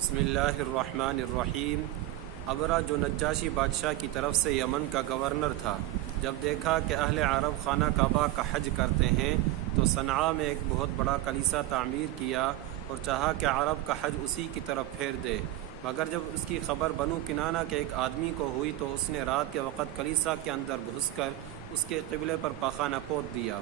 بسم اللہ الرحمن الرحیم۔ ابرہ جو نجاشی بادشاہ کی طرف سے یمن کا گورنر تھا، جب دیکھا کہ اہل عرب خانہ کعبہ کا حج کرتے ہیں تو صنعاء میں ایک بہت بڑا کلیسا تعمیر کیا اور چاہا کہ عرب کا حج اسی کی طرف پھیر دے۔ مگر جب اس کی خبر بنو کنانہ کے ایک آدمی کو ہوئی تو اس نے رات کے وقت کلیسا کے اندر گھس کر اس کے قبلے پر پاخانہ پوت دیا۔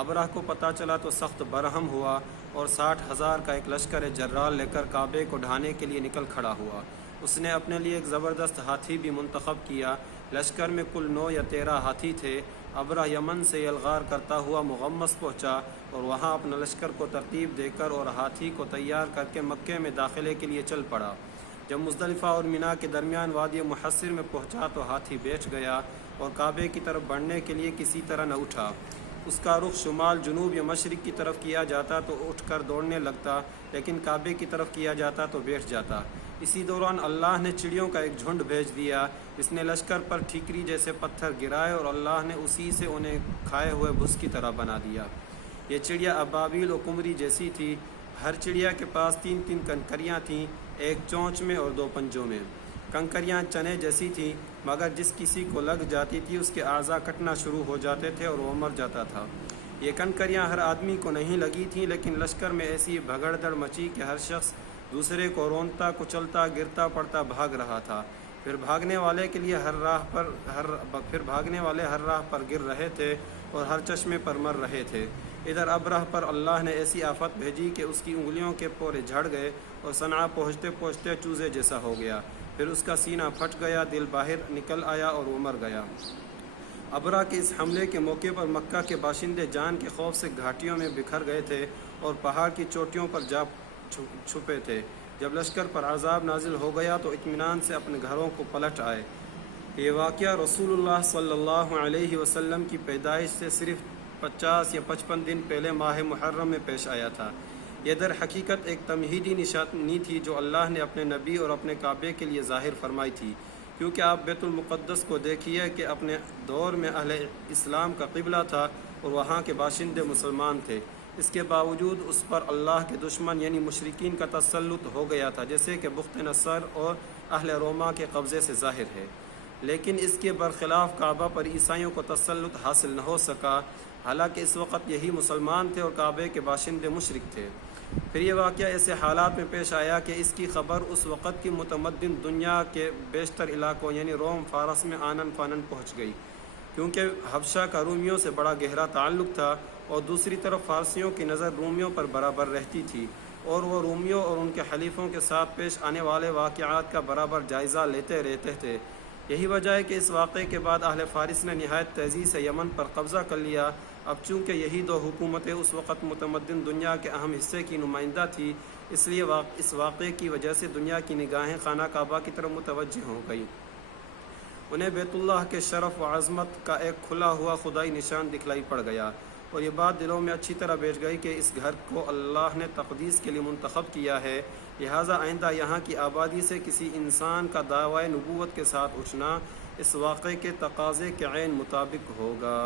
ابرہ کو پتہ چلا تو سخت برہم ہوا اور 60,000 کا ایک لشکر جرار لے کر کعبے کو ڈھانے کے لیے نکل کھڑا ہوا۔ اس نے اپنے لیے ایک زبردست ہاتھی بھی منتخب کیا۔ لشکر میں کل 9 یا 13 ہاتھی تھے۔ ابرہ یمن سے یلغار کرتا ہوا مغمس پہنچا اور وہاں اپنا لشکر کو ترتیب دے کر اور ہاتھی کو تیار کر کے مکے میں داخلے کے لیے چل پڑا۔ جب مزدلفہ اور مینا کے درمیان وادی محصر میں پہنچا تو ہاتھی بیٹھ گیا اور کعبے کی طرف بڑھنے کے لیے کسی طرح نہ اٹھا۔ اس کا رخ شمال، جنوب یا مشرق کی طرف کیا جاتا تو اٹھ کر دوڑنے لگتا، لیکن کعبے کی طرف کیا جاتا تو بیٹھ جاتا۔ اسی دوران اللہ نے چڑیوں کا ایک جھنڈ بھیج دیا، جس نے لشکر پر ٹھیکری جیسے پتھر گرائے اور اللہ نے اسی سے انہیں کھائے ہوئے بھس کی طرح بنا دیا۔ یہ چڑیا ابابیل و قمری جیسی تھی۔ ہر چڑیا کے پاس 3 کنکریاں تھیں، ایک چونچ میں اور 2 پنجوں میں۔ کنکریاں چنے جیسی تھیں، مگر جس کسی کو لگ جاتی تھی اس کے اعضاء کٹنا شروع ہو جاتے تھے اور وہ مر جاتا تھا۔ یہ کنکریاں ہر آدمی کو نہیں لگی تھیں، لیکن لشکر میں ایسی بھگڑ مچی کہ ہر شخص دوسرے کو رونتا، کچلتا، گرتا پڑتا بھاگ رہا تھا۔ پھر بھاگنے والے ہر راہ پر گر رہے تھے اور ہر چشمے پر مر رہے تھے۔ ادھر ابرہ پر اللہ نے ایسی آفت بھیجی کہ اس کی انگلیوں کے پورے جھڑ گئے اور صنعاء پہنچتے پہنچتے چوزے جیسا ہو گیا۔ پھر اس کا سینہ پھٹ گیا، دل باہر نکل آیا اور وہ مر گیا۔ ابرہ کے اس حملے کے موقع پر مکہ کے باشندے جان کے خوف سے گھاٹیوں میں بکھر گئے تھے اور پہاڑ کی چوٹیوں پر جا چھپے تھے۔ جب لشکر پر عذاب نازل ہو گیا تو اطمینان سے اپنے گھروں کو پلٹ آئے۔ یہ واقعہ رسول اللہ صلی اللہ علیہ وسلم کی پیدائش سے صرف 50 یا 55 دن پہلے ماہ محرم میں پیش آیا تھا۔ یہ در حقیقت ایک تمہیدی نشانی تھی جو اللہ نے اپنے نبی اور اپنے کعبے کے لیے ظاہر فرمائی تھی، کیونکہ آپ بیت المقدس کو دیکھیے کہ اپنے دور میں اہل اسلام کا قبلہ تھا اور وہاں کے باشندے مسلمان تھے۔ اس کے باوجود اس پر اللہ کے دشمن یعنی مشرکین کا تسلط ہو گیا تھا، جیسے کہ بخت نصر اور اہل روما کے قبضے سے ظاہر ہے۔ لیکن اس کے برخلاف کعبہ پر عیسائیوں کو تسلط حاصل نہ ہو سکا، حالانکہ اس وقت یہی مسلمان تھے اور کعبے کے باشندے مشرک تھے۔ پھر یہ واقعہ ایسے حالات میں پیش آیا کہ اس کی خبر اس وقت کی متمدن دنیا کے بیشتر علاقوں یعنی روم، فارس میں آنن فانن پہنچ گئی، کیونکہ حبشہ کا رومیوں سے بڑا گہرا تعلق تھا اور دوسری طرف فارسیوں کی نظر رومیوں پر برابر رہتی تھی اور وہ رومیوں اور ان کے حلیفوں کے ساتھ پیش آنے والے واقعات کا برابر جائزہ لیتے رہتے تھے۔ یہی وجہ ہے کہ اس واقعے کے بعد اہل فارس نے نہایت تیزی سے یمن پر قبضہ کر لیا۔ اب چونکہ یہی 2 حکومتیں اس وقت متمدن دنیا کے اہم حصے کی نمائندہ تھی، اس لیے اس واقعے کی وجہ سے دنیا کی نگاہیں خانہ کعبہ کی طرف متوجہ ہو گئی۔ انہیں بیت اللہ کے شرف و عظمت کا ایک کھلا ہوا خدائی نشان دکھلائی پڑ گیا اور یہ بات دلوں میں اچھی طرح بیٹھ گئی کہ اس گھر کو اللہ نے تقدیس کے لیے منتخب کیا ہے، لہٰذا آئندہ یہاں کی آبادی سے کسی انسان کا دعوی نبوت کے ساتھ اٹھنا اس واقعے کے تقاضے کے عین مطابق ہوگا۔